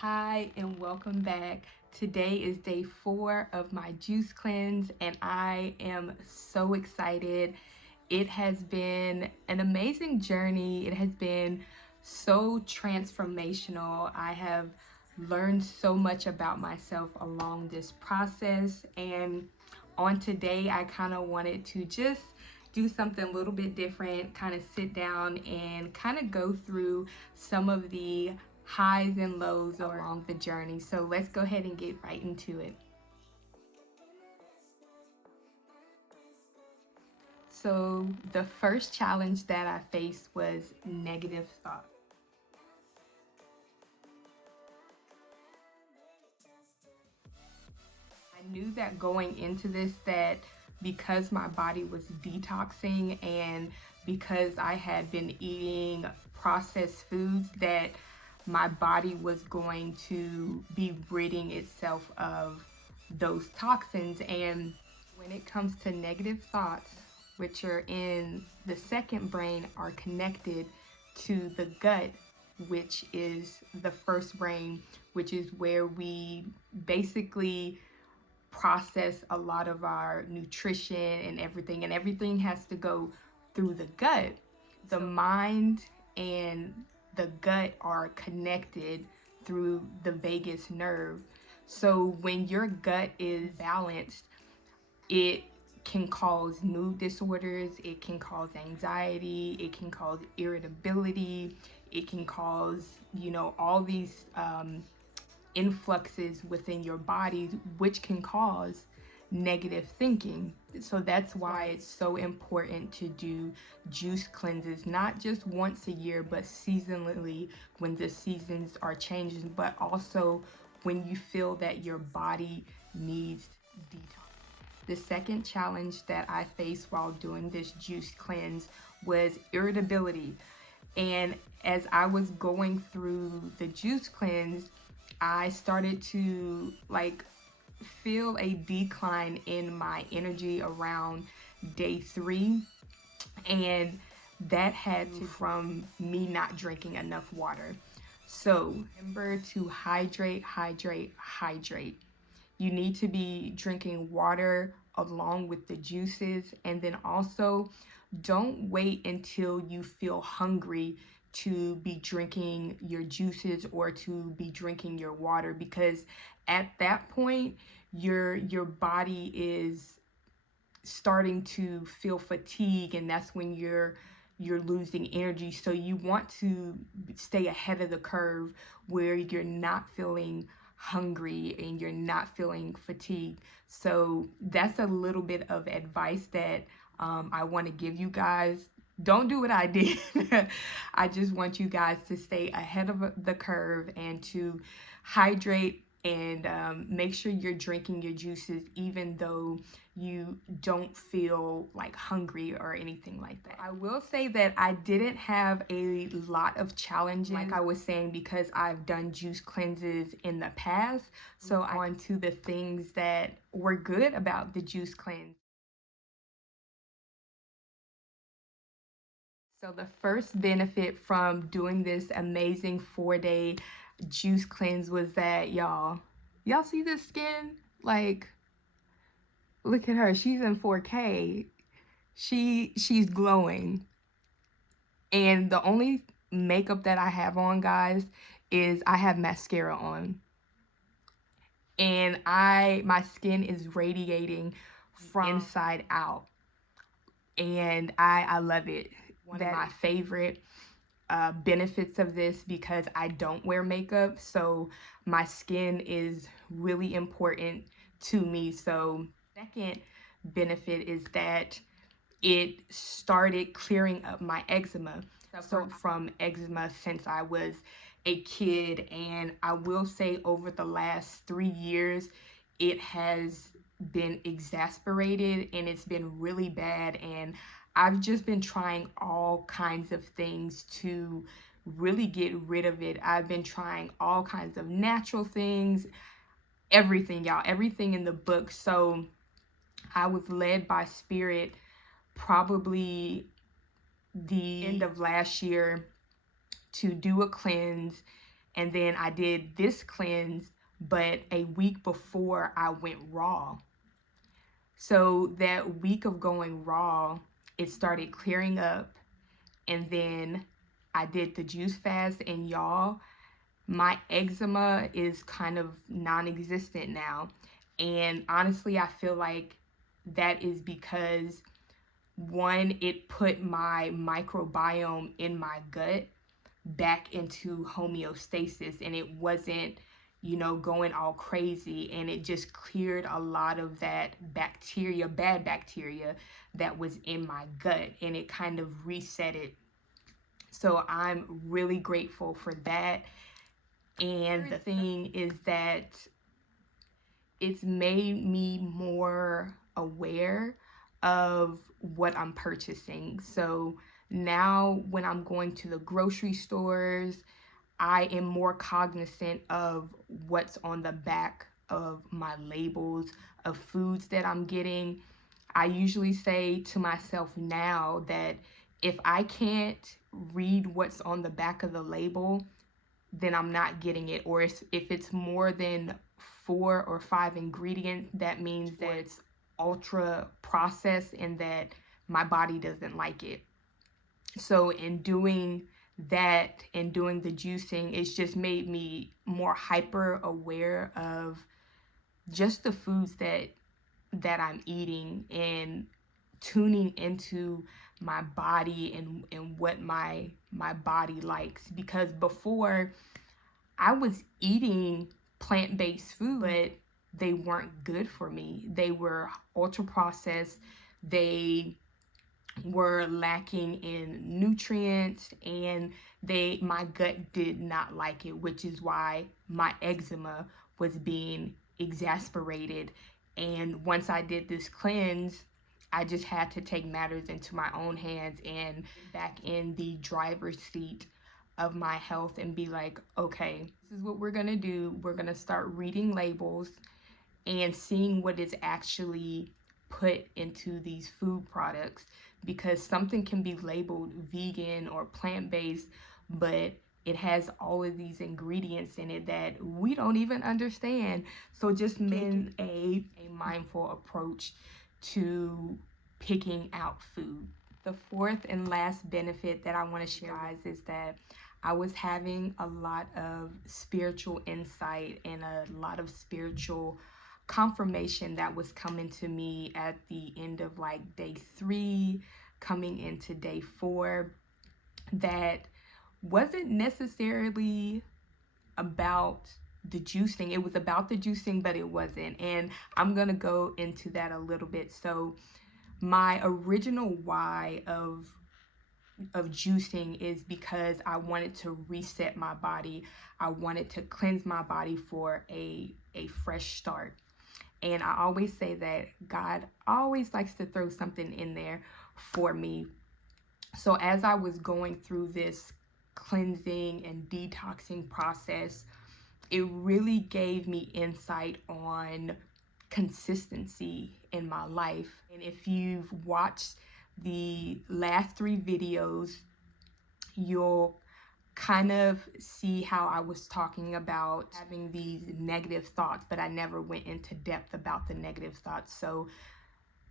Hi and welcome back. Today is day 4 of my juice cleanse and I am so excited. It has been an amazing journey. It has been so transformational. I have learned so much about myself along this process, and on today I kind of wanted to just do something a little bit different, kind of sit down and kind of go through some of the highs and lows along the journey. So let's go ahead and get right into it. So the first challenge that I faced was negative thoughts. I knew that going into this, that because my body was detoxing and because I had been eating processed foods, that my body was going to be ridding itself of those toxins. And when it comes to negative thoughts, which are in the second brain, are connected to the gut, which is the first brain, which is where we basically process a lot of our nutrition and everything has to go through the gut. The mind and the gut are connected through the vagus nerve. So when your gut is balanced, it can cause mood disorders, it can cause anxiety, it can cause irritability, it can cause, all these influxes within your body, which can cause negative thinking. So that's why it's so important to do juice cleanses, not just once a year, but seasonally when the seasons are changing, but also when you feel that your body needs detox. The second challenge that I faced while doing this juice cleanse was irritability. And as I was going through the juice cleanse, I started to feel a decline in my energy around day 3, and that had to from me not drinking enough water. So remember to hydrate, hydrate, hydrate. You need to be drinking water along with the juices, and then also don't wait until you feel hungry to be drinking your juices or to be drinking your water, because at that point your body is starting to feel fatigue, and that's when you're losing energy. So you want to stay ahead of the curve where you're not feeling hungry and you're not feeling fatigued. So that's a little bit of advice that I want to give you guys. Don't do what I did. I just want you guys to stay ahead of the curve and to hydrate, and make sure you're drinking your juices even though you don't feel like hungry or anything like that. I will say that I didn't have a lot of challenges, like I was saying, because I've done juice cleanses in the past. So on to the things that were good about the juice cleanse. So the first benefit from doing this amazing 4-day juice cleanse was that y'all see this skin? Like, look at her. She's in 4K. She's glowing. And the only makeup that I have on, guys, is I have mascara on. And my skin is radiating from inside out. And I love it. One of my favorite benefits of this, because I don't wear makeup, so my skin is really important to me. So second benefit is that it started clearing up my eczema. So from eczema since I was a kid, and I will say over the last 3 years it has been exasperated and it's been really bad, and I've just been trying all kinds of things to really get rid of it. I've been trying all kinds of natural things, everything, y'all, everything in the book. So I was led by spirit probably the end of last year to do a cleanse And then I did this cleanse, but a week before I went raw. So that week of going raw, it started clearing up. And then I did the juice fast, and y'all, my eczema is kind of non-existent now. And honestly, I feel like that is because, one, it put my microbiome in my gut back into homeostasis, and it wasn't, going all crazy, and it just cleared a lot of that bacteria, bad bacteria that was in my gut, and it kind of reset it. So I'm really grateful for that. And the thing is that it's made me more aware of what I'm purchasing. So now when I'm going to the grocery stores, I am more cognizant of what's on the back of my labels of foods that I'm getting. I usually say to myself now that if I can't read what's on the back of the label, then I'm not getting it. Or if it's more than 4 or 5 ingredients, that means that it's ultra processed and that my body doesn't like it. So in doing that and doing the juicing, it's just made me more hyper aware of just the foods that I'm eating, and tuning into my body and what my body likes. Because before, I was eating plant-based food, but they weren't good for me. They were ultra processed. They were lacking in nutrients, and my gut did not like it, which is why my eczema was being exasperated. And once I did this cleanse, I just had to take matters into my own hands and back in the driver's seat of my health and be like, okay, this is what we're gonna do. We're gonna start reading labels and seeing what is actually put into these food products, because something can be labeled vegan or plant-based, but it has all of these ingredients in it that we don't even understand. So just making a mindful approach to picking out food. The fourth and last benefit that I want to share, guys, is that I was having a lot of spiritual insight and a lot of spiritual confirmation that was coming to me at the end of like day 3, coming into day 4, that wasn't necessarily about the juicing. It was about the juicing, but it wasn't. And I'm gonna go into that a little bit. So my original why of juicing is because I wanted to reset my body. I wanted to cleanse my body for a fresh start. And I always say that God always likes to throw something in there for me. So as I was going through this cleansing and detoxing process, it really gave me insight on consistency in my life. And if you've watched the last 3 videos, you'll kind of see how I was talking about having these negative thoughts, but I never went into depth about the negative thoughts. So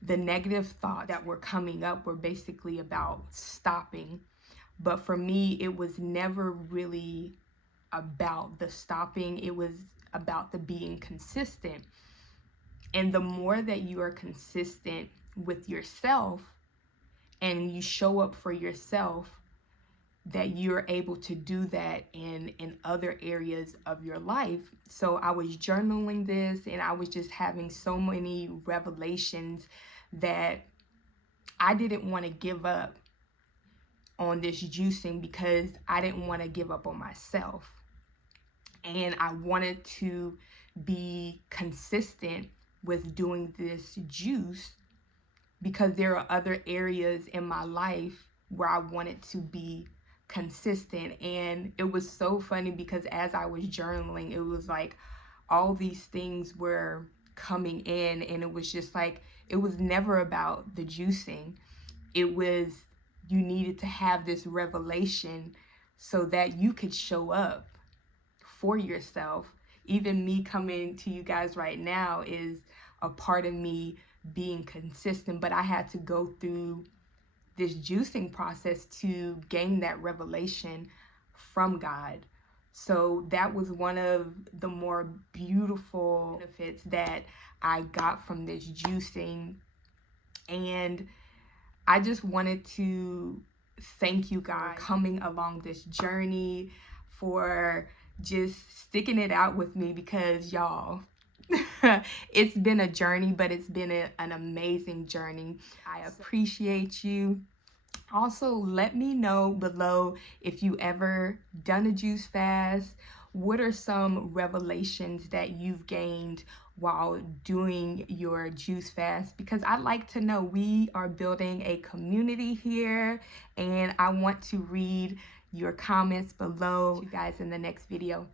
the negative thoughts that were coming up were basically about stopping. But for me, it was never really about the stopping. It was about the being consistent. And the more that you are consistent with yourself and you show up for yourself, that you're able to do that in other areas of your life. So I was journaling this, and I was just having so many revelations that I didn't want to give up on this juicing, because I didn't want to give up on myself. And I wanted to be consistent with doing this juice, because there are other areas in my life where I wanted to be consistent. And it was so funny, because as I was journaling, it was like all these things were coming in, and it was just like, it was never about the juicing. It was, you needed to have this revelation so that you could show up for yourself. Even me coming to you guys right now is a part of me being consistent, but I had to go through this juicing process to gain that revelation from God. So that was one of the more beautiful benefits that I got from this juicing. And I just wanted to thank you guys for coming along this journey, for just sticking it out with me, because y'all, it's been a journey, but it's been an amazing journey. I appreciate you. Also, let me know below if you ever done a juice fast. What are some revelations that you've gained while doing your juice fast? Because I'd like to know. We are building a community here, and I want to read your comments below. See you guys in the next video.